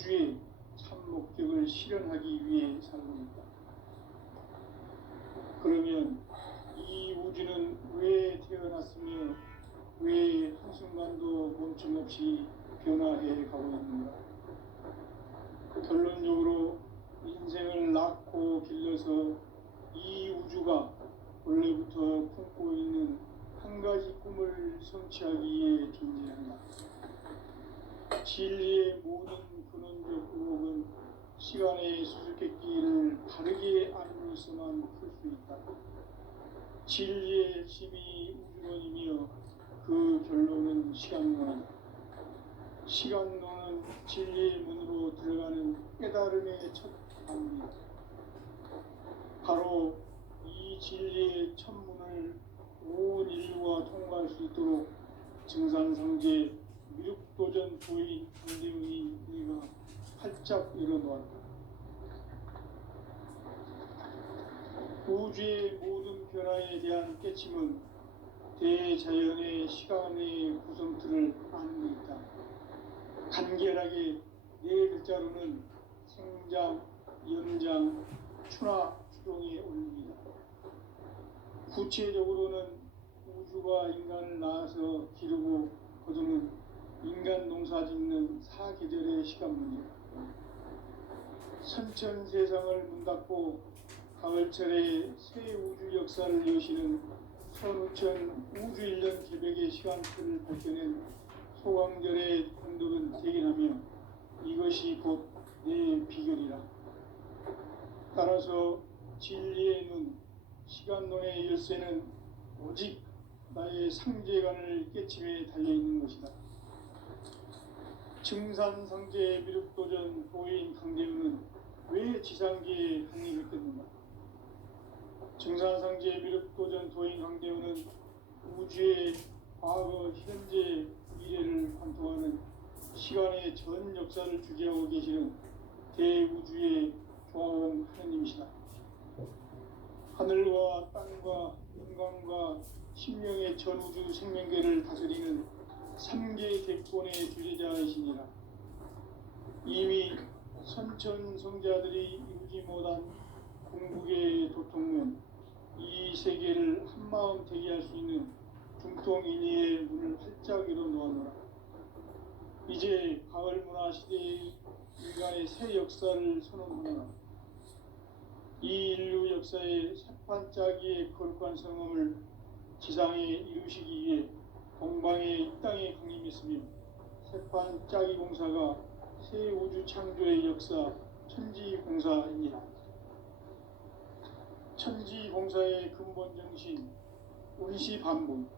우주의 참 목적을 실현하기 위해 살고 있다. 그러면 이 우주는 왜 태어났으며 왜 한순간도 멈춤없이 변화해 가고 있는가? 결론적으로 인생을 낳고 길러서 이 우주가 원래부터 품고 있는 한 가지 꿈을 성취하기 위해 존재한다. 진리의 모든 근원적 의혹은 시간의 수수께끼를 바르게 알므로서만 풀 수 있다. 진리의 핵심이 우주론이며 그 결론은 시간론이다. 시간론은 진리의 문으로 들어가는 깨달음의 첫 방문이다. 바로 이 진리의 첫 문을 온 인류가 통과할 수 있도록 증산상제 미륵도전 도인 강대웅이 우리가 활짝 열어놓았다. 우주의 모든 변화에 대한 깨침은 대자연의 시간의 구성틀을 아는 데 있다. 간결하게 네 글자로는 생장, 연장, 추나 추동의 원리이다. 구체적으로는 우주가 인간을 낳아서 기르고 거두는 인간 농사 짓는 사계절의 시간 문제. 선천 세상을 문 닫고 가을철에 새 우주 역사를 여시는 선우천 우주 1년 개백의 시간표를 밝혀낸 소강절의 공덕은 대견하며 이것이 곧 내 비결이라. 따라서 진리의 눈, 시간론의 열쇠는 오직 나의 상제관을 깨침에 달려있는 것이다. 증산상제 미륵도전 도인 강대웅은 왜 지상계에 항의를 깼는가? 증산상제 미륵도전 도인 강대웅은 우주의 과거, 현재, 미래를 관통하는 시간의 전 역사를 주재하고 계시는 대우주의 조화원 하느님이시다. 하늘과 땅과 인간과 신명의 전우주 생명계를 다스리는 3개 객본의 주제자이시니라. 이미 선천성자들이 이루지 못한 궁극의 도통문, 이 세계를 한마음 되게 할 수 있는 중통인의의 문을 활짝 열어놓아노라. 이제 가을 문화 시대의 인간의 새 역사를 선언하노라. 이 인류 역사의 새판짜기의 거룩한 성험을 지상에 이루시기 위해 동방에 이 땅에 강림했으며 새판짜기 공사가 새 우주 창조의 역사 천지공사입니다. 천지공사의 근본 정신 운시반본.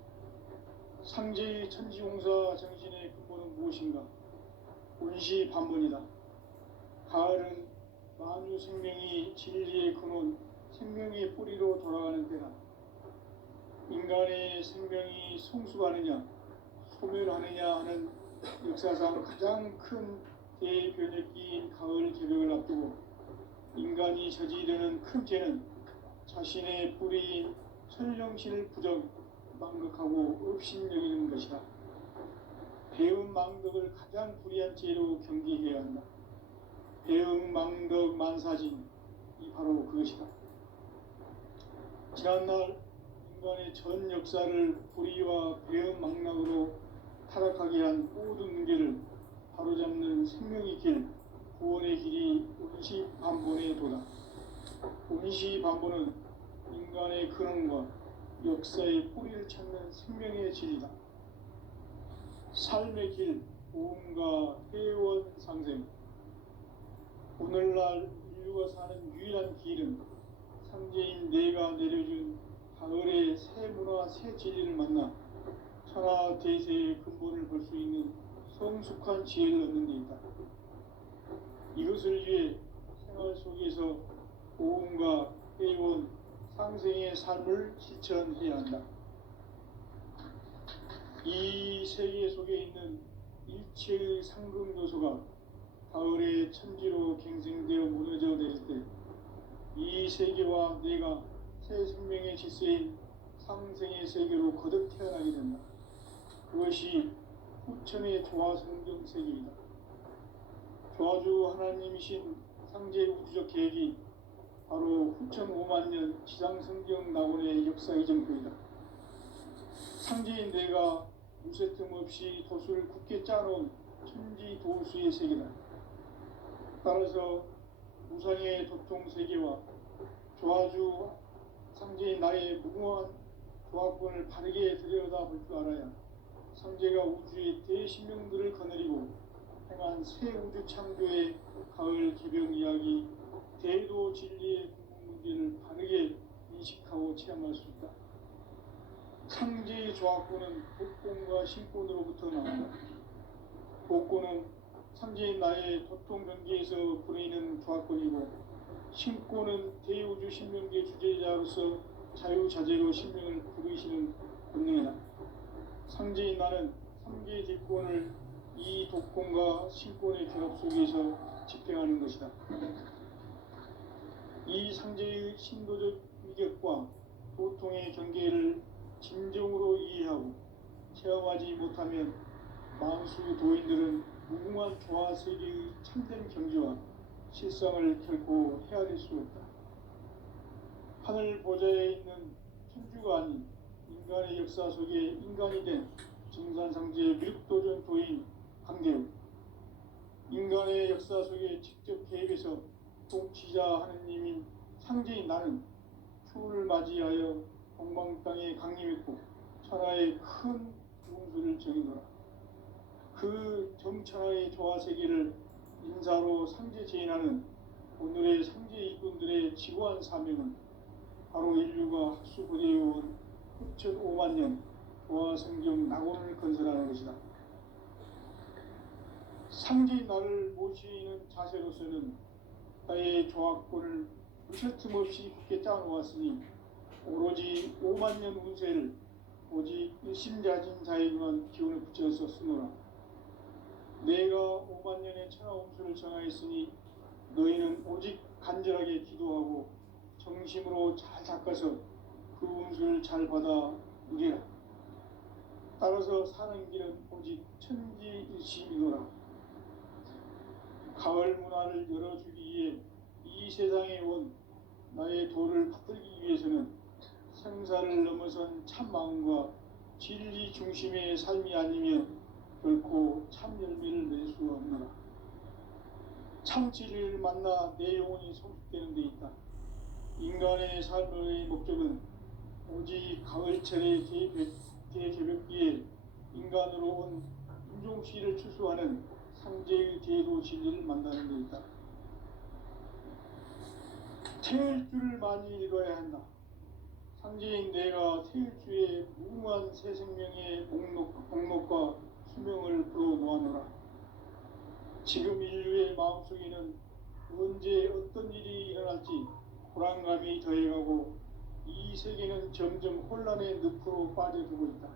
상제의 천지공사 정신의 근본은 무엇인가? 운시반본이다. 가을은 만유 생명이 진리의 근원, 생명의 뿌리로 돌아가는 때다. 인간의 생명이 성숙하느냐, 소멸하느냐 하는 역사상 가장 큰 대변혁기인 가을 개벽을 앞두고 인간이 저지르는 큰 죄는 자신의 뿌리인 천령신을 부정, 망극하고 업신여기는 것이다. 배음 망덕을 가장 불의한 죄로 경계해야 한다. 배음 망덕 만사진이 바로 그것이다. 지난날 인간의 전 역사를 불의와 배음 망락으로 타락하게 한 모든 문제를 바로잡는 생명의 길, 구원의 길이 운시반본의 도다. 운시반본은 인간의 근원과 역사의 뿌리를 찾는 생명의 진리다. 삶의 길, 보험과 회원 상생. 오늘날 인류가 사는 유일한 길은 상제인 내가 내려준 가을의 새 문화, 새 진리를 만나 천하 대세의 근본을 볼 수 있는 성숙한 지혜를 얻는 데 있다. 이것을 위해 생활 속에서 보험과 회원, 상생의 삶을 실천해야 한다. 이 세계 속에 있는 일체의 상금 요소가 가을의 천지로 갱생되어 무너져 내릴 때 이 세계와 내가 새 생명의 질서인 상생의 세계로 거듭 태어나게 된다. 그것이 후천의 조화 성경 세계이다. 조아주 하나님이신 상제 우주적 계획이 바로 후천 5만 년 지상성경 낙원의 역사의 정표이다. 상제인 내가 무쇠틈 없이 도수를 굳게 짜놓은 천지 도수의 세계다. 따라서 무상의 도통 세계와 조아주 상제인 나의 무궁한 조합권을 바르게 들여다볼 줄 알아야 상제가 우주의 대신명들을 거느리고 행한 새 우주 창조의 가을 개벽 이야기, 대도 진리의 궁극 문제를 바르게 인식하고 체험할 수 있다. 상제의 조합권은 복권과 신권으로부터 나온다. 복권은 상제인 나의 도통 경계에서 보내는 조합권이고, 신권은 대우주 신명계 주제자로서 자유자재로 신명을 부르시는 본능이다. 상제인 나는 3개의 뒷권을 이 독권과 신권의 결합 속에서 집행하는 것이다. 이 상제의 신도적 위격과 도통의 경계를 진정으로 이해하고 체험하지 못하면 만수 도인들은 무궁한 조화 세계의 참된 경지와 실상을 결코 헤아릴 수 없다. 하늘 보좌에 있는 천주가 아닌 인간의 역사 속에 인간이 된 증산상제의 미륵도전 도인 강대우, 인간의 역사 속에 직접 개입해서 통치자 하느님인 상제인 나는 추운을 맞이하여 동방 땅에 강림했고 천하의 큰 구원수를 정의노라. 그 정천하의 조화세계를 인사로 상제 제인하는 오늘의 상제 일꾼들의 지고한 사명은 바로 인류가 학수고대해온 후천 5만 년 조화성경 낙원을 건설하는 것이다. 상제인 나를 모시는 자세로서는 나의 조합권을 무쉴 틈 없이 굳게 짜놓았으니 오로지 5만 년 운세를 오직 일심자진 자에게만 기운을 붙여서 쓰노라. 내가 5만 년의 천하 운수를 정하였으니 너희는 오직 간절하게 기도하고 정심으로 잘 닦아서 그 운수를 잘 받아 누리라. 따라서 사는 길은 오직 천지일심이노라. 가을 문화를 열어주기 위해 이 세상에 온 나의 도를 받들기 위해서는 생사를 넘어선 참 마음과 진리 중심의 삶이 아니면 결코 참 열매를 낼 수 없노라. 참 진리를 만나 내 영혼이 성숙되는 데 있다. 인간의 삶의 목적은 오직 가을철의 대개벽기에 인간으로 온 인종시를 추수하는 상제의 대도 진리를 만나는 데 있다. 태일주를 많이 읽어야 한다. 상제인 내가 태일주의 무궁한 새 생명의 목록과 수명을 풀어놓아노라. 지금 인류의 마음속에는 언제 어떤 일이 일어날지 불안감이 더해가고 이 세계는 점점 혼란의 늪으로 빠져들고 있다.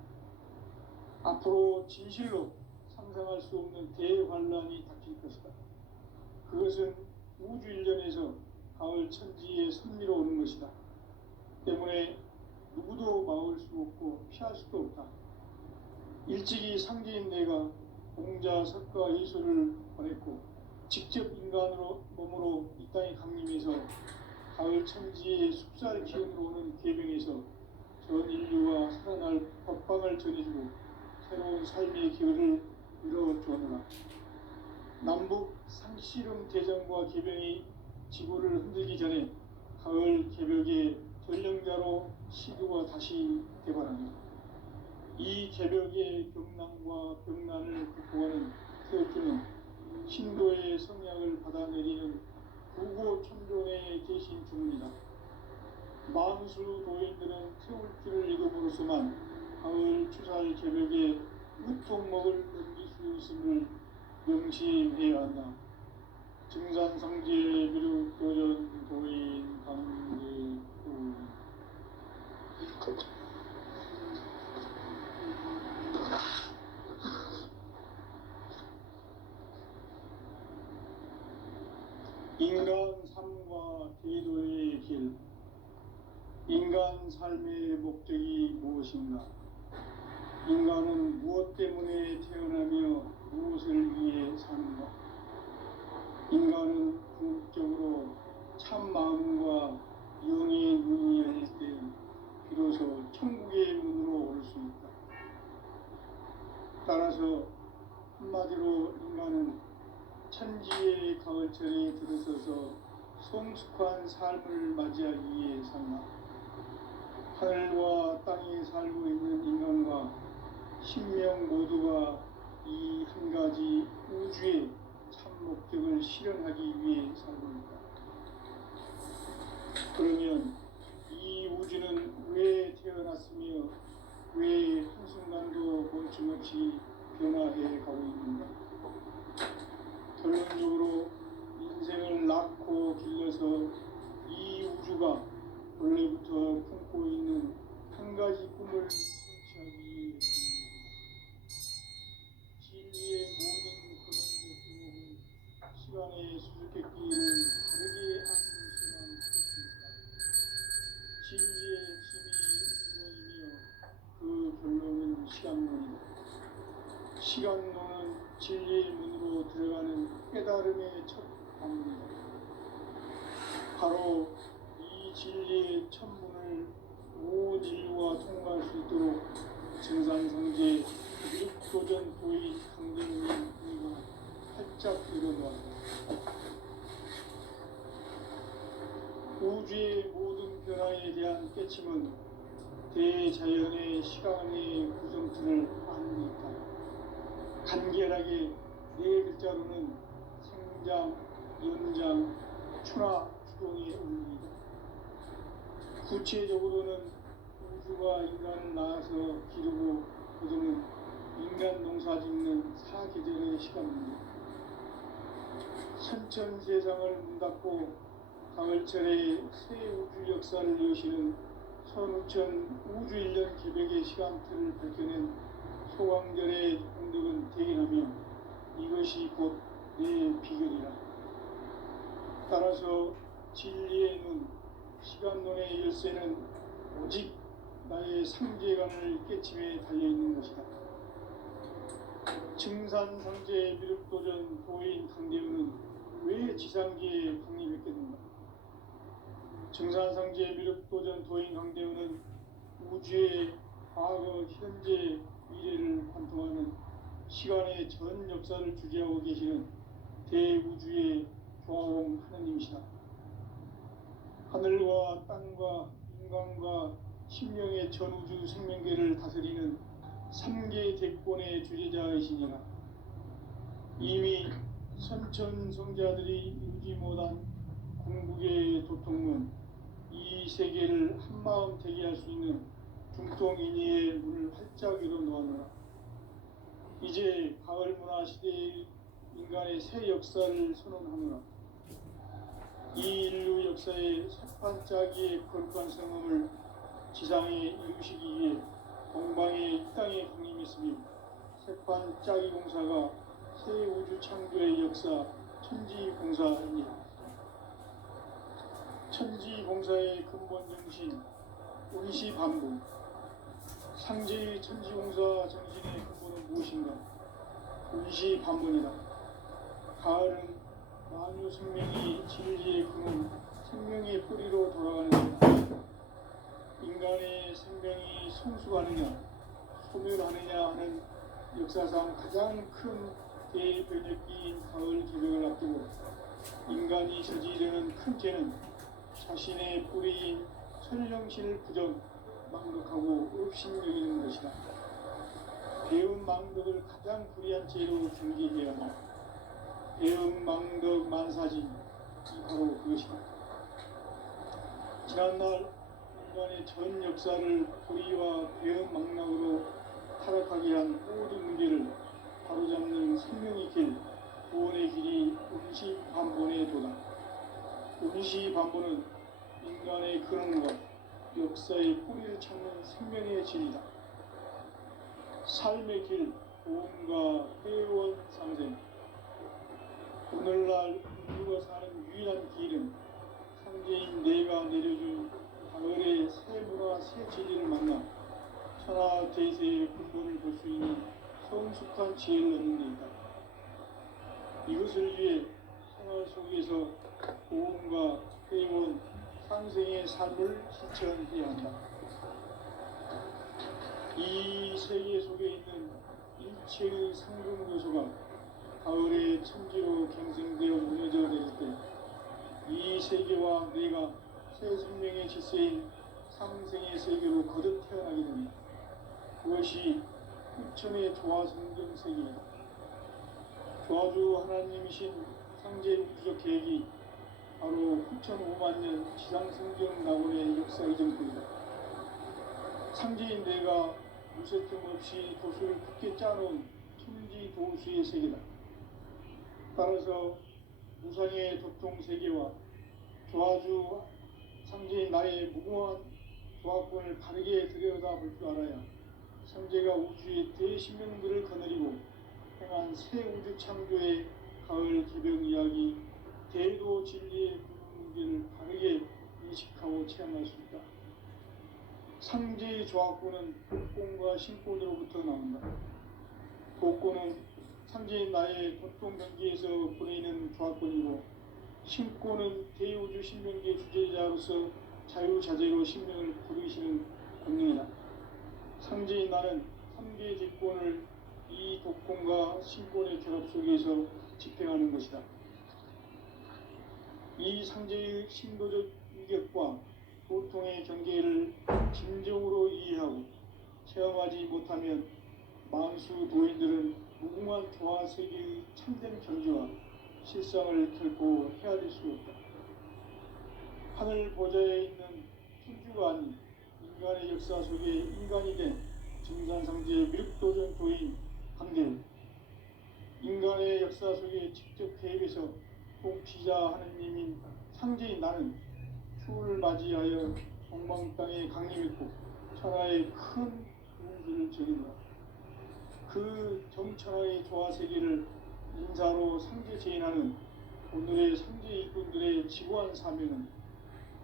앞으로 진실로 상상할 수 없는 대환란이 닥칠 것이다. 그것은 우주 일련에서 가을 천지의 섭리로 오는 것이다. 때문에 누구도 막을 수 없고 피할 수도 없다. 일찍이 상제인 내가 공자, 석가, 이수를 보냈고 직접 인간으로 몸으로 이 땅에 강림해서 가을 천지의 숲살 기운으로 오는 계명에서 전 인류와 살아날 법방을 전해주고 새로운 삶의 기회를 이뤄주었노라. 남북 상씨름 대전과 개병이 지구를 흔들기 전에 가을 개벽의 전령자로 시교가 다시 개발합니다. 이 개벽의 경난과 병난을 극복하는 태울주는 신도의 성약을 받아내리는 구고천존에 계신 주문이다. 만수 도인들은 태울주를 읽음으로써만 가을 추살 개벽의 으통목을 넘길 수 있음을 명심해야 한다. 증산상제 미륵도전 도인 강제우. 인간 삶과 대도의 길. 인간 삶의 목적이 무엇인가? 인간은 무엇 때문에 태어나며 무엇을 위해 사는가? 인간은 궁극적으로 참 마음과 영의 문이 열릴 때 비로소 천국의 문으로 올 수 있다. 따라서 한마디로 인간은 천지의 가을철에 들어서서 성숙한 삶을 맞이하기 위해 산다. 하늘과 땅에 살고 있는 인간과 신명 모두가 이 한 가지 우주의 참 목적을 실현하기 위해 살고 있다. 그러면 이 우주는 왜 태어났으며 왜 한순간도 멈춤없이 변화해 가고 있는가? 결론적으로 인생을 낳고 길러서 이 우주가 원래부터 품고 있는 한 가지 꿈을 성취하기 위해 진리의 모든 근원적 유혹은 시간의 수수께끼를 다르게 안을 수만 있다. 진리의 힘이 근원이며 그 결론은 시간론이다. 시간론은 진리의 문으로 들어가는 깨달음의 첫 방문이다. 바로 이 진리의 첫 문을 온 인류가 통과할 수 있도록 증산성제 육도전 도의 강림이 활짝 일어나다. 우주의 모든 변화에 대한 깨침은 대자연의 시간의 구성틀을 아는 데 있다. 간결하게 네 글자로는 생장, 연장, 추나 추동의 원리이다. 구체적으로는 우주가 인간을 낳아서 기르고 거두는 인간 농사 짓는 사계절의 시간입니다. 선천 세상을 문 닫고 가을철에 새 우주 역사를 여시는 선우천 우주 1년 기백의 시간틀을 밝혀낸 소강절의 공덕은 대견하며 이것이 곧 내 비결이라. 따라서 진리의 눈, 시간론의 열쇠는 오직 나의 상제관을 깨침에 달려있는 것이다. 증산상제 미륵도전 도인 강대우는 왜 지상계에 강림했겠는가? 증산상제 미륵도전 도인 강대우는 우주의 과거, 현재, 미래를 관통하는 시간의 전 역사를 주재하고 계시는 대우주의 조화홍 하느님이시다. 하늘과 땅과 인간과 신명의 전우주 생명계를 다스리는 3개 대권의 주제자이시니라. 이미 선천성자들이 이루지 못한 궁극의 도통문, 이 세계를 한마음 되게 할 수 있는 중통인의의 문을 활짝 열어놓았노라. 이제 가을 문화 시대의 인간의 새 역사를 선언하노라. 이 인류 역사의 새판짜기의 거룩한 성험을 지상에 이루시기 위해 동방의 이 땅에 강림했으며 새판짜기 공사가 새 우주 창조의 역사 천지공사입니다. 천지공사의 근본 정신 운시반복. 상제의 천지공사 정신의 근본은 무엇인가? 운시반복이다. 가을은 만유 생명이 진리의 근원, 생명의 뿌리로 돌아가는 것이다. 인간의 생명이 성숙하느냐, 소멸하느냐 하는 역사상 가장 큰 대변혁기인 가을 기백을 앞두고 인간이 저지르는 큰 죄는 자신의 뿌리인 천령신을 부정, 망덕하고 업신여기는 것이다. 배운 망덕을 가장 불의한 죄로 경계해야 한다. 배운 망덕 만사진, 바로 그것이다. 지난날 인간의 전 역사를 불의와 배은 망락으로 타락하게 한 모든 문제를 바로잡는 생명의 길, 구원의 길이 운시반본의 도다. 운시반본은 인간의 근원과 역사의 뿌리를 찾는 생명의 진리다. 삶의 길, 보험과 회원 상생. 오늘날 인류가 사는 유일한 길은 상제인 내가 내려준 가을의 새 문화 새 진리를 만나 천하 대세의 근본을 볼 수 있는 성숙한 지혜를 얻는 데 있다. 이것을 위해 생활 삶을 실천해야 한다. 이 세계 속에 있는 일체의 상중 요소가 가을의 천지로 갱생되어 무너져 내릴 때 이 세계와 내가 새 생명의 질서인 상생의 세계로 거듭 태어나게 된다. 그것이 흑천의 조화 성경 세계이다. 조화주 하나님이신 상제 우주적 계획이 바로 9,5만 년 지상성경 낙원의 역사 이전부이다. 상제인 내가 무쇠틈 없이 도수를 굳게 짜놓은 천지 도수의 세계다. 따라서 무상의 도통 세계와 조화주 상제인 나의 무궁한 조화권을 바르게 들여다볼 줄 알아야 상제가 우주의 대신명들을 거느리고 행한 새 우주 창조의 가을 개벽 이야기 대도 진리의 문제를 바르게 인식하고 체험할 수 있다. 상제의 조화권은 복권과 신권으로부터 나온다. 복권은 상제인 나의 도통 경계에서 보내는 조화권이고 신권은 대우주 신명계 주제자로서 자유자재로 신명을 부르시는 권능이다. 상제인 나는 3개의 직권을 이 독권과 신권의 결합 속에서 집행하는 것이다. 이 상제의 신도적 위격과 도통의 경계를 진정으로 이해하고 체험하지 못하면 만수 도인들은 무궁한 조화 세계의 참된 경지와 실상을 결코 헤아릴 수 없다. 하늘 보좌에 있는 천주가 아닌 인간의 역사 속에 인간이 된 증산상제의 미륵도전 도인 강대우, 인간의 역사 속에 직접 개입해서 통치자 하느님인 상제인 나는 추후를 맞이하여 동방 땅에 강림했고 천하의 큰 우주를 저긴다. 그 정천하의 조화 세계를 인사로 상제 제인하는 오늘의 상제 일꾼들의 지고한 사명은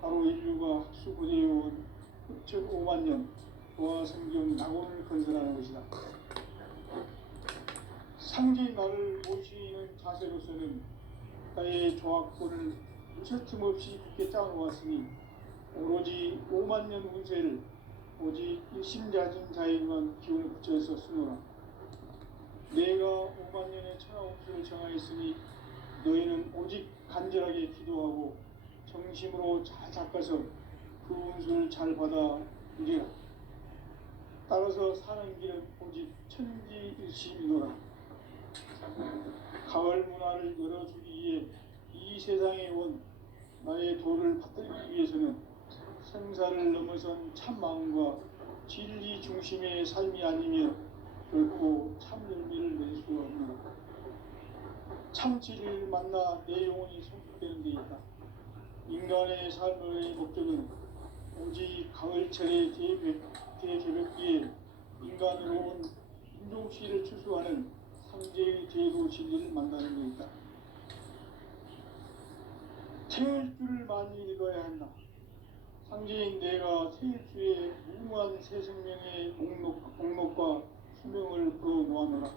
바로 인류가 학수고대해온 9,5만 년 조화 성경 낙원을 건설하는 것이다. 상제인 나를 모시는 자세로서는 나의 조화권을 무쇠틈 없이 굳게 짜놓았으니 오로지 5만 년 운세를 오직 일심자진 자에게만 기운을 붙여서 쓰노라. 내가 5만 년의 천하 운수를 정하였으니 너희는 오직 간절하게 기도하고 정심으로 잘 닦아서 그 운수를 잘 받아 누리라. 따라서 사는 길은 오직 천지일심이노라. 가을 문화를 열어주기 위해 이 세상에 온 나의 도를 받들기 위해서는 생사를 넘어선 참 마음과 진리 중심의 삶이 아니면 결코 참 열매를 낼 수 없노라. 참 진리를 만나 내 영혼이 성숙되는 데 있다. 인간의 삶의 목적은 오직 가을철의 대개벽기에 인간으로 온 인종씨를 추수하는 상제의 제도 진리를 만나는 데 있다. 태일주를 많이 읽어야 한다. 상제인 내가 태일주의 무궁한 새 생명의 목록과 수명을 풀어놓아노라.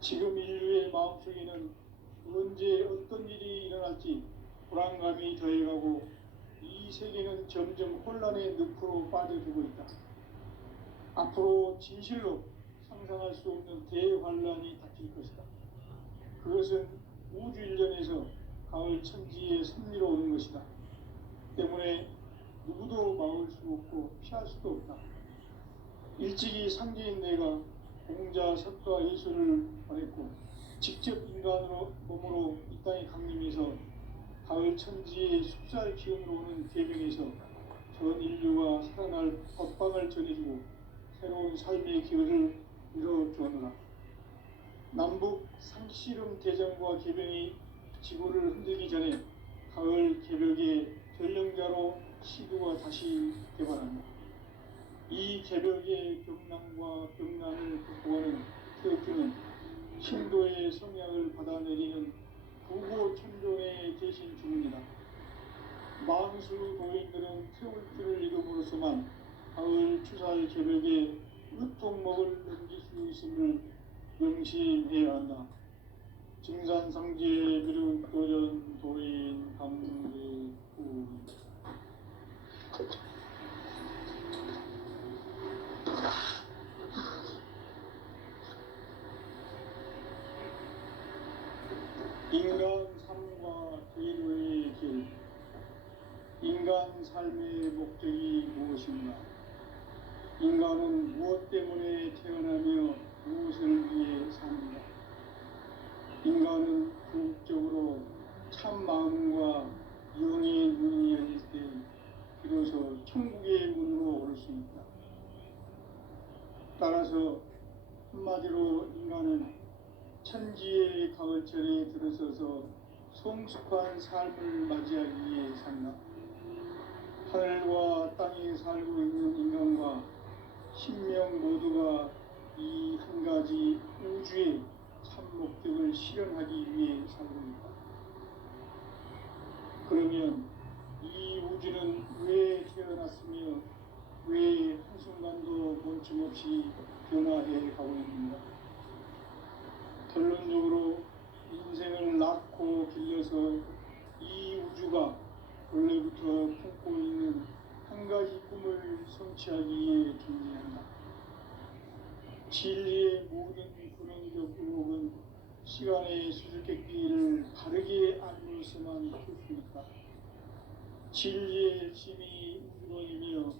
지금 인류의 마음속에는 언제 어떤 일이 일어날지 불안감이 더해가고 이 세계는 점점 혼란의 늪으로 빠져들고 있다. 앞으로 진실로 상상할 수 없는 대환란이 닥칠 것이다. 그것은 우주 일련에서 가을 천지의 섭리로 오는 것이다. 때문에 누구도 막을 수 없고 피할 수도 없다. 일찍이 상제인 내가 공자, 석가, 예수를 보냈고 직접 인간으로 몸으로 이 땅에 강림해서 가을 천지의 숲살 기운으로 오는 계명에서 전 인류가 살아날 법방을 전해주고 새로운 삶의 기회를 이뤄주었노라. 남북 상씨름 대전과 계명이 지구를 흔들기 전에 가을 개벽의 전령자로 시도가 다시 개발한다. 이 개벽의 경랑과 병난을 극복하는 태극기는 신도의 성향을 받아내리는 부고 천존의 대신 주문이다. 만수 도인들은 태울 줄을 읽음으로써만 가을 추살 개벽에 으통목을 넘길 수 있음을 명심해야 한다. 증산상제 미륵도전 도인 감례 인간 삶과 대로의 길. 인간 삶의 목적이 무엇인가? 인간은 무엇 때문에 태어나며 무엇을 위해 사는가? 인간은 궁극적으로 참 마음과 영의 눈이 열릴 때 비로소 천국의 문으로 오를 수 있다. 따라서 한마디로 인간은 천지의 가을철에 들어서서 성숙한 삶을 맞이하기 위해 산다. 하늘과 땅에 살고 있는 인간과 신명 모두가 이 한 가지 우주의 참 목적을 실현하기 위해 살고 있다. 그러면 이 우주는 왜 태어났으며 왜 한순간도 멈춤없이 변화해 가고 있는가? 결론적으로 인생을 낳고 길러서 이 우주가 원래부터 품고 있는 한 가지 꿈을 성취하기 위해 존재한다. 진리의 모든 근원적 의혹은 시간의 수수께끼를 바르게 알면서만 풀 수 있다. 진리의 핵심이 우주론이며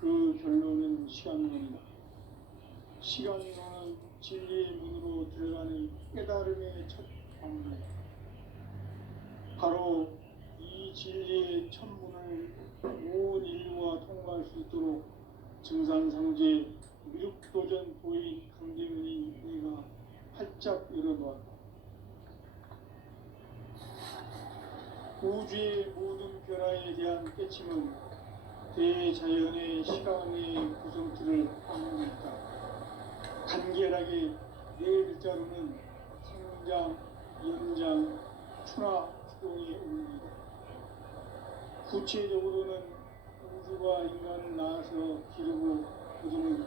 그 결론은 시간론이다. 시간론은 진리의 문으로 들어가는 깨달음의 첫 방문이다. 바로 이 진리의 첫 문을 온 인류가 통과할 수 있도록 증산상제 미륵도전 보인 강대문인 내가 활짝 열어놓았다. 우주의 모든 변화에 대한 깨침은 대자연의 시간의 구성틀을 안고 있다. 간결하게 네 글자로는 생장, 연장, 추나 추동의 의미이다. 구체적으로는 우주가 인간을 낳아서 기르고 거두는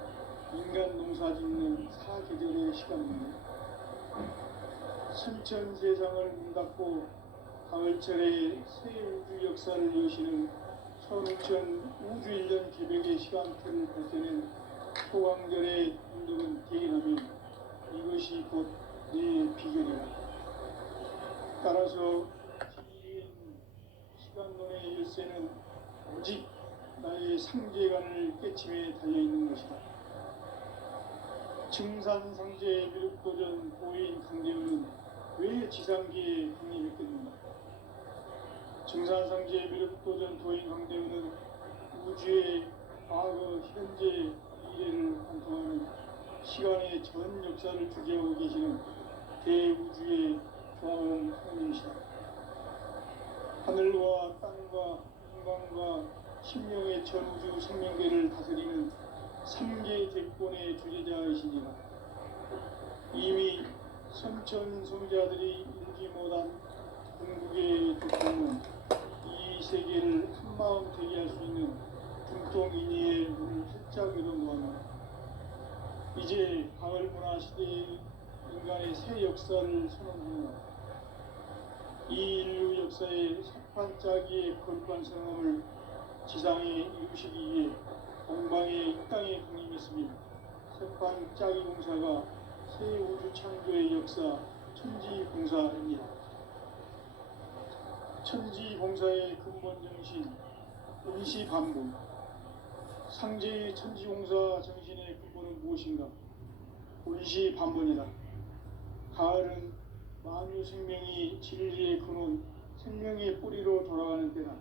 인간 농사 짓는 사계절의 시간입니다. 선천 세상을 문 닫고 가을철에 새 우주 역사를 여시는 선우천 우주 1년 개백의 시간틀을 밝혀낸 소강절의 운동은 대인하면 이것이 곧 내 비결이다. 따라서 진리의 시간론의 열쇠는 오직 나의 상제관을 깨침에 달려있는 것이다. 증산상제 미륵도전 보인 강대우는 왜 지상계에 강림했겠는가? 증산상제 미륵도전 도인 강대우는 우주의 과거, 현재, 미래를 관통하는 시간의 전 역사를 주재하고 계시는 대우주의 조화원 하나님이시다. 하늘과 땅과 인간과 신명의 전우주 생명계를 다스리는 3계 대권의 주제자이시니라. 이미 선천성자들이 이루지 못한 궁극의 두통은 이 세계를 한마음 되게 할 수 있는 중통인의의 문을 활짝 열어놓았다. 이제 가을 문화 시대의 인간의 새 역사를 선언합니다. 이 인류 역사의 석판짜기의 거룩한 성함을 지상에 이루시기 위해 동방의 이 땅에 강림했으며 석판짜기 공사가 새 우주 창조의 역사 천지공사입니다. 천지공사의 근본 정신 운시반복. 상제의 천지공사 정신의 근본은 무엇인가? 운시반복이다. 가을은 만유 생명이 진리의 근원, 생명의 뿌리로 돌아가는 때다.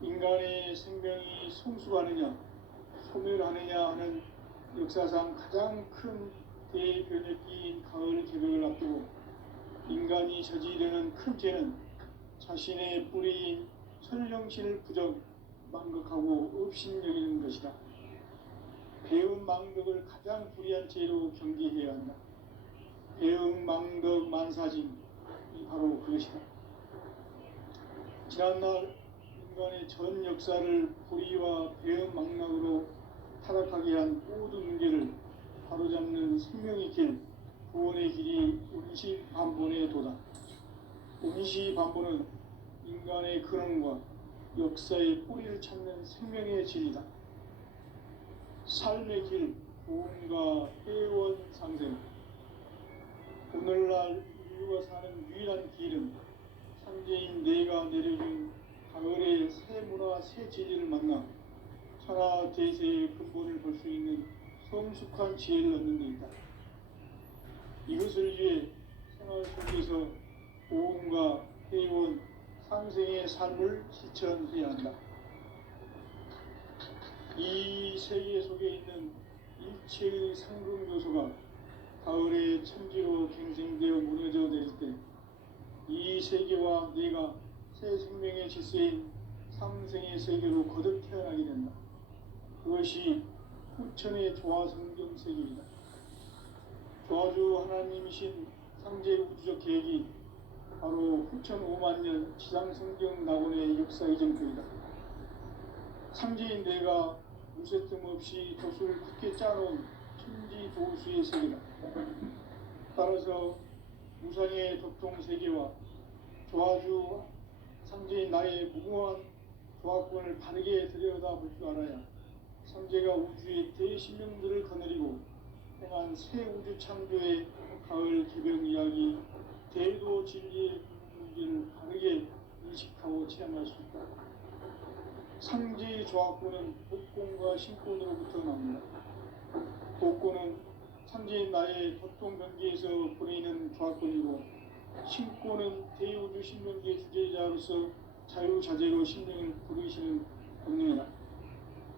인간의 생명이 성숙하느냐, 소멸하느냐 하는 역사상 가장 큰 대변혁기인 가을 개벽을 앞두고 인간이 저지르는 큰 죄는 자신의 뿌리인 설령신을 부정, 망극하고 업신여기는 것이다. 배움 망덕을 가장 불의한 죄로 경계해야 한다. 배움 망덕 만사징이 바로 그것이다. 지난날 인간의 전 역사를 불의와 배움 망락으로 타락하게 한 모든 문제를 바로잡는 생명의 길, 구원의 길이 운시반본의 도다. 운시반본은 인간의 근원과 역사의 뿌리를 찾는 생명의 진리다. 삶의 길, 구원과 회원 상생. 오늘날 인류가 사는 유일한 길은 삼재인 내가 내려준 가을의 새 문화 새 진리를 만나 천하 대세의 근본을 볼 수 있는 성숙한 지혜를 얻는 데 있다. 이것을 위해 생활 속에서 고음과 회원, 상생의 삶을 실천해야 한다. 이 세계 속에 있는 일체의 상승 요소가 가을의 천지로 갱생되어 무너져 내릴 때 이 세계와 내가 새 생명의 질서인 상생의 세계로 거듭 태어나게 된다. 그것이 후천의 조화성경 세계이다. 조화주 하나님이신 상제 우주적 계획이 바로 후천 5만 년 지상성경 낙원의 역사 이전표이다. 상제인 내가 무쇠뜸 없이 돛을 굳게 짜놓은 천지 도수의 세계다. 따라서 무상의 도통 세계와 조화주 상제인 나의 무궁한 조화권을 바르게 들여다볼 줄 알아야 상제가 우주의 대신명들을 거느리고 행한 새 우주 창조의 가을 개벽 이야기 대도 진리의 문제를 바르게 인식하고 체험할 수 있다. 상제의 조화권은 복권과 신권으로부터 나옵니다. 복권은 상제인 나의 도통 경계에서 보내는 조화권이고, 신권은 대우주 신명계 주제자로서 자유자재로 신명을 부르시는 권능이다.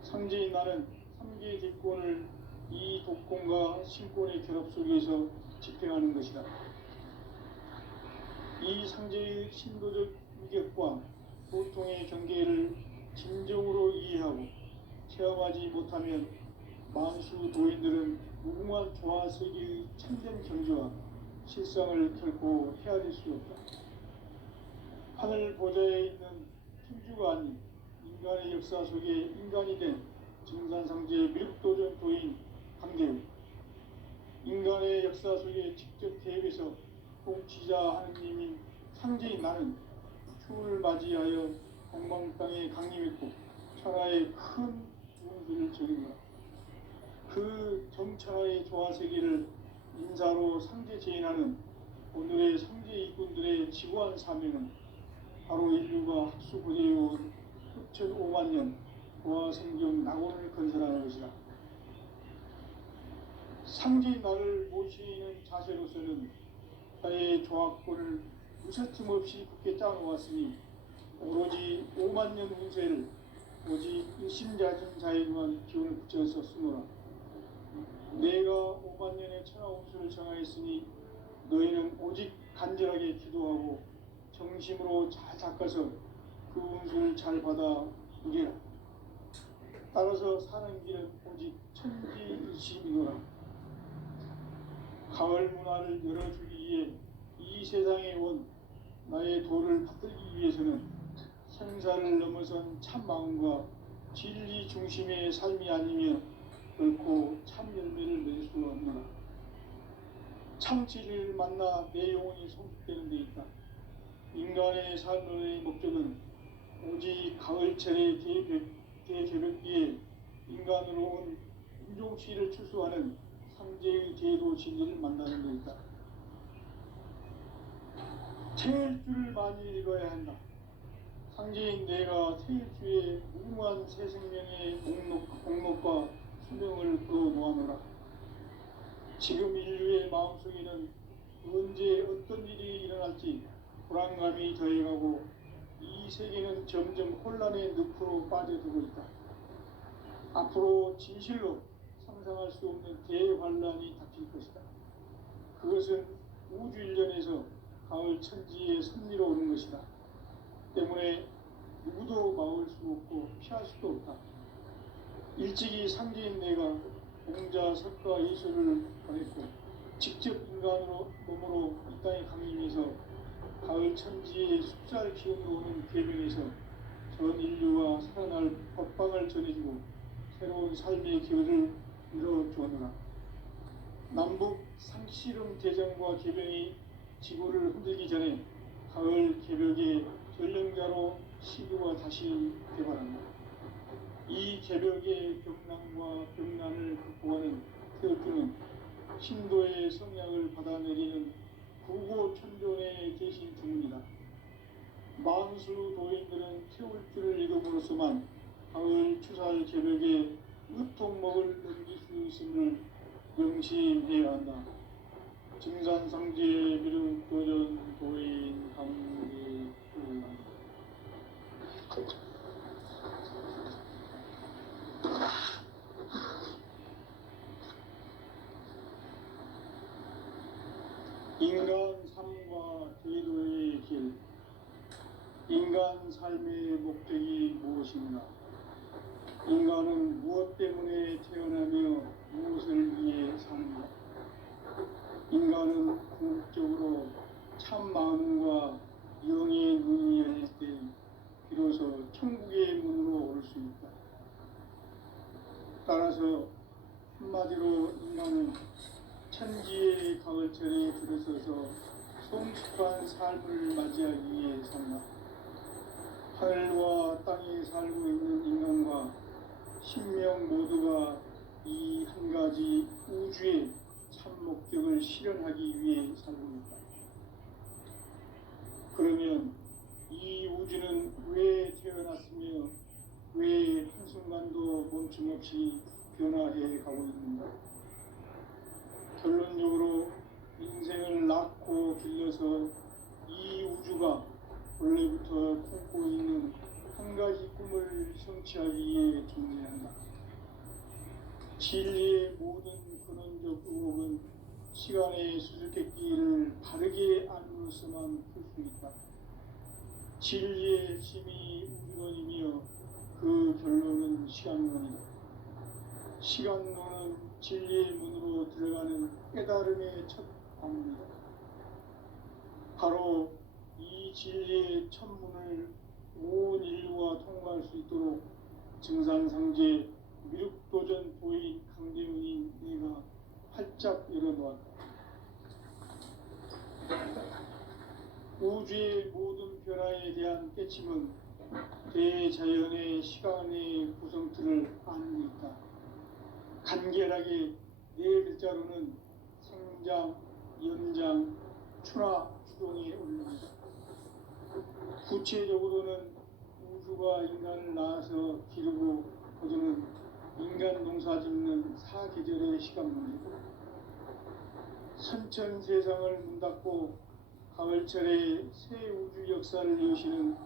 상제인 나는 3개의 대권을 이 독권과 신권의 결합 속에서 집행하는 것이다. 이 상제의 신도적 위격과 보통의 경계를 진정으로 이해하고 체험하지 못하면 만수 도인들은 무궁한 조화세계의 참된 경지와 실상을 결코 헤아릴 수 없다. 하늘 보좌에 있는 천주가 아닌 인간의 역사 속에 인간이 된 증산상제의 미륵도전 도인 강대우, 인간의 역사 속에 직접 개입해서 통치자 하느님인 상제인 나는 추운을 맞이하여 공방 땅에 강림했고 천하의 큰 운수를 적인다. 그 정천하의 조화세계를 인사로 상제 제인하는 오늘의 상제 일꾼들의 지구한 사명은 바로 인류가 학수고대해온 후천 5만 년 조화성경 낙원을 건설하는 것이다. 상제인 나를 모시는 자세로서는 나의 조화권을 무쇠틈 없이 굳게 짜놓았으니 오로지 5만 년 운세를 오직 일심자진 자에게만 기운을 붙여서 쓰노라. 내가 5만 년의 천하 운수를 정하였으니 너희는 오직 간절하게 기도하고 정심으로 잘 닦아서 그 운수를 잘 받아 누리라. 따라서 사는 길은 오직 천지일심이노라. 가을 문화를 열어주기 위해 이 세상에 온 나의 도를 받들기 위해서는 생사를 넘어선 참 마음과 진리 중심의 삶이 아니면 결코 참 열매를 맺을 수 없노라. 참 진리를 만나 내 영혼이 성숙되는 데 있다. 인간의 삶의 목적은 오직 가을철의 대개벽기에 인간으로 온 인종시를 추수하는 상제의 대도 진리를 만나는 데 있다. 태일주를 많이 읽어야 한다. 상제인 내가 태일주의 무궁한 새 생명의 목록과 수명을 풀어놓아노라. 지금 인류의 마음속에는 언제 어떤 일이 일어날지 불안감이 더해가고 이 세계는 점점 혼란의 늪으로 빠져들고 있다. 앞으로 진실로 상상할 수 없는 대환란이 닥칠 것이다. 그것은 우주 일련에서 가을 천지의 섭리로 오는 것이다. 때문에 누구도 막을 수 없고 피할 수도 없다. 일찍이 상제인 내가 공자, 석가, 예수를 보냈고 직접 인간으로 몸으로 이 땅에 강림해서 가을 천지의 숫살 기운으로 오는 계명에서 전 인류와 살아날 법방을 전해주고 새로운 삶의 기회를 이뤄주었노라. 남북 상씨름 대전과 계병이 지구를 흔들기 전에 가을 개벽의 전령자로 시교가 다시 개발한다. 이 개벽의 벽난과 벽난을 극복하는 태극기는 신도의 성약을 받아내리는 부고천존에 계신 주문이다. 만수 도인들은 태울 줄을 읽음으로써만 가을 추살 새벽에 으통목을 넘길 수 있음을 명심해야 한다. 증산상제 미륵도전 도인 강계 인간 삶과 제도의 길. 인간 삶의 목적이 무엇인가? 인간은 무엇 때문에 태어나며 무엇을 위해 사는가? 인간은 궁극적으로 참 마음과 영의 눈이 열릴 때 비로소 천국의 문으로 올 수 있다. 따라서 한마디로 인간은 천지의 가을철에 들어서서 성숙한 삶을 맞이하기 위해 산다. 하늘과 땅에 살고 있는 인간과 신명 모두가 이 한 가지 우주의 참 목적을 실현하기 위해 살고 있다. 그러면 이 우주는 왜 태어났으며 왜 한순간도 멈춤없이 변화해 가고 있는가? 결론적으로 인생을 낳고 길러서 이 우주가 원래부터 품고 있는 한 가지 꿈을 성취하기 위해 존재한다. 진리의 모든 근원적 의혹은 시간의 수수께끼를 바르게 알므로서만 풀 수 있다. 진리의 핵심이 우주론이며 그 결론은 시간론이다. 시간론은 진리의 문으로 들어가는 깨달음의 첫 방문이다. 바로 이 진리의 첫 문을 온 인류가 통과할 수 있도록 증산상제 미륵도전 도인 강대훈이 내가 활짝 열어놓았다. 우주의 모든 변화에 대한 깨침은 대자연의 시간의 구성틀을 아는 데 있다. 간결하게 네 글자로는 생장, 연장, 추나 추동에 올립니다. 구체적으로는 우주가 인간을 낳아서 기르고 거두는 인간 농사 짓는 사계절의 시간문이고, 선천 세상을 문 닫고 가을철에 새 우주 역사를 여시는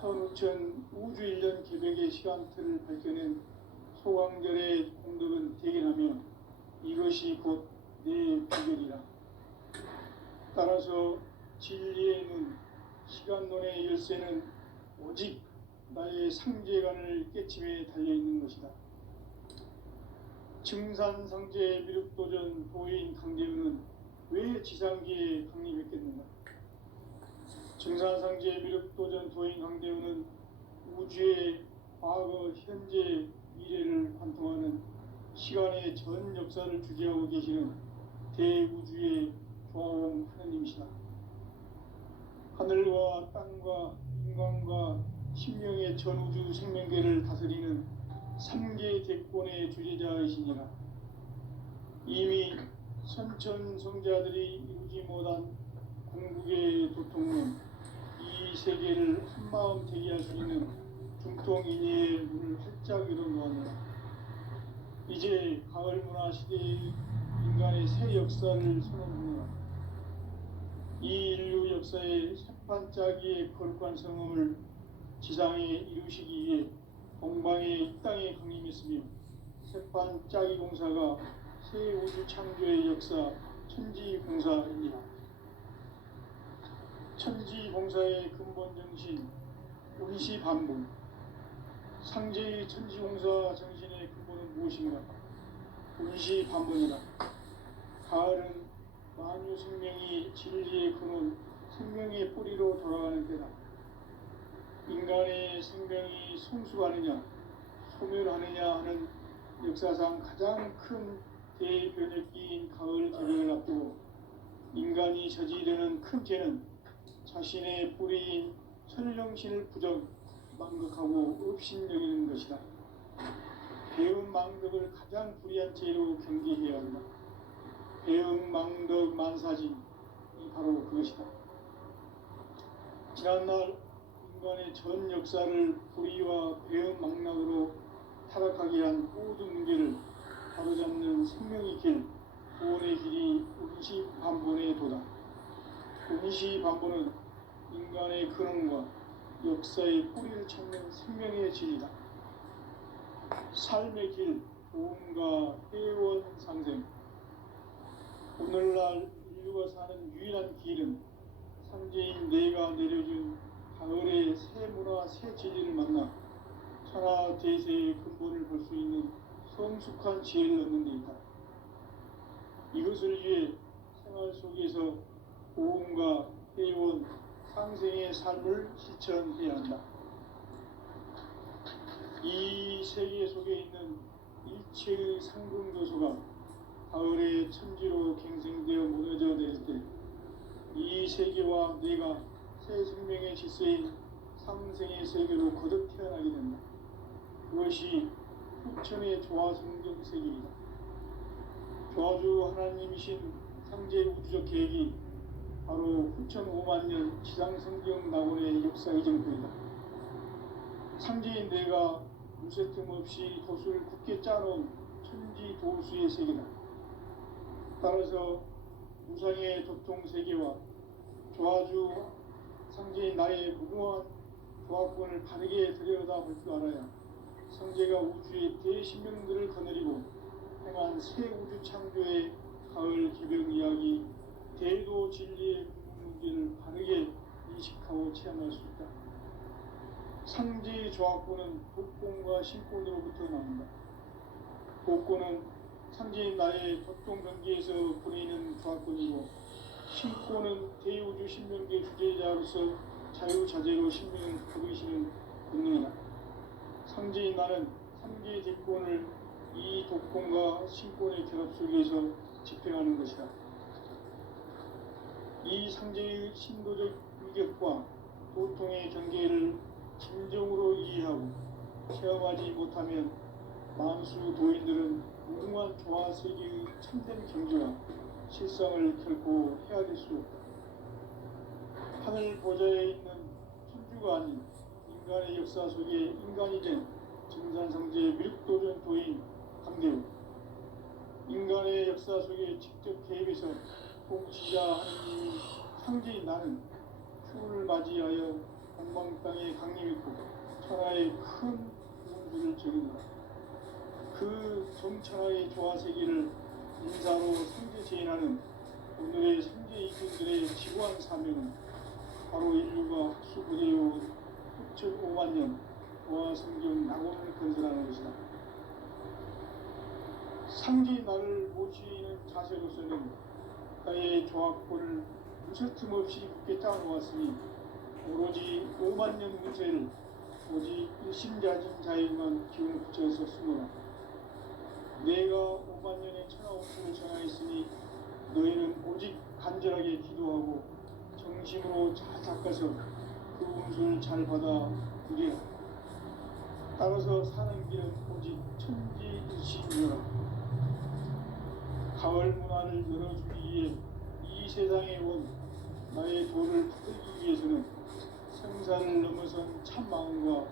선우천 우주 1년 개벽의 시간틀을 밝혀낸 소강절의 공덕은 대견하며 이것이 곧 내 비결이라. 따라서 진리의 눈, 시간론의 열쇠는 오직 나의 상제관을 깨침에 달려있는 것이다. 증산상제 미륵도전 도인 강대훈은 왜 지상기에 강림했겠는가? 증산상제 미륵도전 도인 강대훈은 우주의 과거, 현재, 미래를 관통하는 시간의 전 역사를 주재하고 계시는 대우주의 조화원 하느님이시다. 하늘과 땅과 인간과 신명의 전우주 생명계를 다스리는 3계 대권의 주재자이시니라. 이미 선천성자들이 이루지 못한 궁극의 도통론, 이 세계를 한마음 되게 할 수 있는 중통인의의 문을 활짝 열어놓았노라. 이제 가을 문화 시대의 인간의 새 역사를 선언하노라. 이 인류 역사의 새판짜기의 거룩한 성음을 지상에 이루시기 위해 동방의 이 땅에 강림했으며, 새판짜기 공사가 새 우주 창조의 역사 천지공사입니다. 천지공사의 근본 정신 운시반분. 상제의 천지공사 정신의 근본은 무엇인가? 운시반분이다. 가을은 만유 생명이 진리의 근원, 생명의 뿌리로 돌아가는 때다. 인간의 생명이 성숙하느냐, 소멸하느냐 하는 역사상 가장 큰 대변혁기인 가을 개벽을 앞두고 인간이 저지르는 큰 죄는 자신의 뿌리인 천령신을 부정, 망극하고 업신여기는 것이다. 배움 망덕을 가장 불의한 죄로 경계해야 한다. 배움 망덕 만사진, 이 바로 그것이다. 지난날 인간의 전 역사를 불의와 배은망락으로 타락하게 한 모든 문제를 바로잡는 생명의 길, 구원의 길이 운시반본의 도다. 운시반본은 인간의 근원과 역사의 뿌리를 찾는 생명의 진리다. 삶의 길, 도움과 회원 상생. 오늘날 인류가 사는 유일한 길은 삼재인 내가 내려준 가을의 새 문화, 새 진리를 만나 천하 대세의 근본을 볼 수 있는 성숙한 지혜를 얻는 데 있다. 이것을 위해 생활 속에서 도움과 회원, 상생의 삶을 실천해야 한다. 이 세계 속에 있는 일체의 상금도소가 가을의 천지로 갱생되어 무너져 내릴 때 이 세계와 내가 새 생명의 질서인 상생의 세계로 거듭 태어나게 된다. 그것이 후천의 조화성경 세계이다. 조화주 하나님이신 상제 우주적 계획이 바로 후천 5만 년 지상성경 낙원의 역사 이정표이다. 상제인 내가 무쇠 틈 없이 도수를 굳게 짜놓은 천지 도수의 세계다. 따라서 무상의 도통 세계와 조화주 상제인 나의 무궁한 조화권을 바르게 들여다볼 줄 알아야 성제가 우주의 대신명들을 거느리고 행한 새 우주 창조의 가을 개병 이야기, 대도 진리의 문제를 바르게 인식하고 체험할 수 있다. 상제의 조화권은 복권과 신권으로부터 나온다. 복권은 상제인 나의 도통 경계에서 보내는 조화권이고, 신권은 대우주 신명계 주제자로서 자유자재로 신명을 부르시는 본능이다. 상제인 나는 상제의 대권을 이 독권과 신권의 결합 속에서 집행하는 것이다. 이 상제의 신도적 위격과 도통의 경계를 진정으로 이해하고 체험하지 못하면 만수 도인들은 무궁한 조화 세계의 참된 경지와 실상을 결코 헤아릴 수 없다. 하늘 보좌에 있는 천주가 아닌 인간의 역사 속에 인간이 된 증산상제 밀도전 도인 강대우, 인간의 역사 속에 직접 개입해서 통치자 하느님이 상제인 나는 추운을 맞이하여 동방 땅에 강림했고 천하의 큰 우주를 적인다. 그 정천하의 조화세계를 인사로 상제 제인하는 오늘의 상제 이군들의 지구한 사명은 바로 인류가 학수부대해온 후천 5만 년 조화성경 낙원을 건설하는 것이다. 상제인 나를 모시는 자세로서는 나의 조화권을 무쇠틈 없이 굳게 짜놓았으니 오로지 5만 년 운세를 오직 일심자진 자에만 기운을 붙여서 쓰노라. 내가 5만 년의 천하 운수를 전하였으니 너희는 오직 간절하게 기도하고 정심으로 잘 닦아서 그 운수를 잘 받아 누리라. 따라서 사는 길은 오직 천지일심이라. 가을 문화를 열어주기 위해 이 세상에 온 나의 도를 받기 위해서는 생사를 넘어선 참 마음과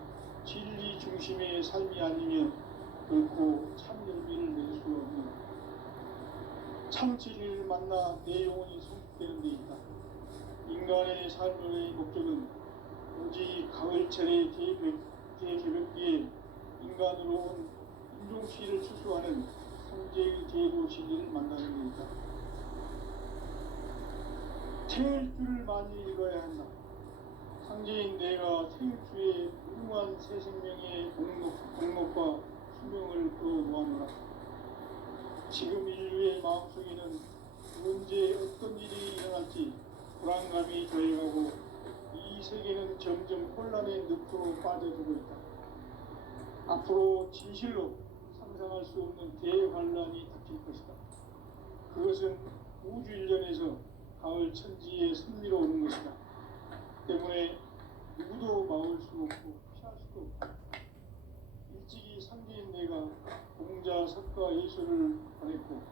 진리 중심의 삶이 아니면 결코 참 열매를 낼 수 없는 참 진리를 만나 내 영혼이 성숙되는 데 있다. 인간의 삶의 목적은 오직 가을철의 대개벽기에 인간으로 온 인종시를 추수하는 성제의 대도 진리를 만나는 데 있다. 태일주를 많이 읽어야 한다. 상제인 내가 태일주의 무궁한 새 생명의 공목과 수명을 끌어놓아노라. 지금 인류의 마음속에는 언제 어떤 일이 일어날지 불안감이 더해가고 이 세계는 점점 혼란의 늪으로 빠져들고 있다. 앞으로 진실로 상상할 수 없는 대환란이 닥칠 것이다. 그것은 우주 일련에서 가을 천지의 섭리로 오는 것이다. 때문에 누구도 막을 수 없고 피할 수도 없다. 일찍이 상제인 내가 공자 석가 예수를 보냈고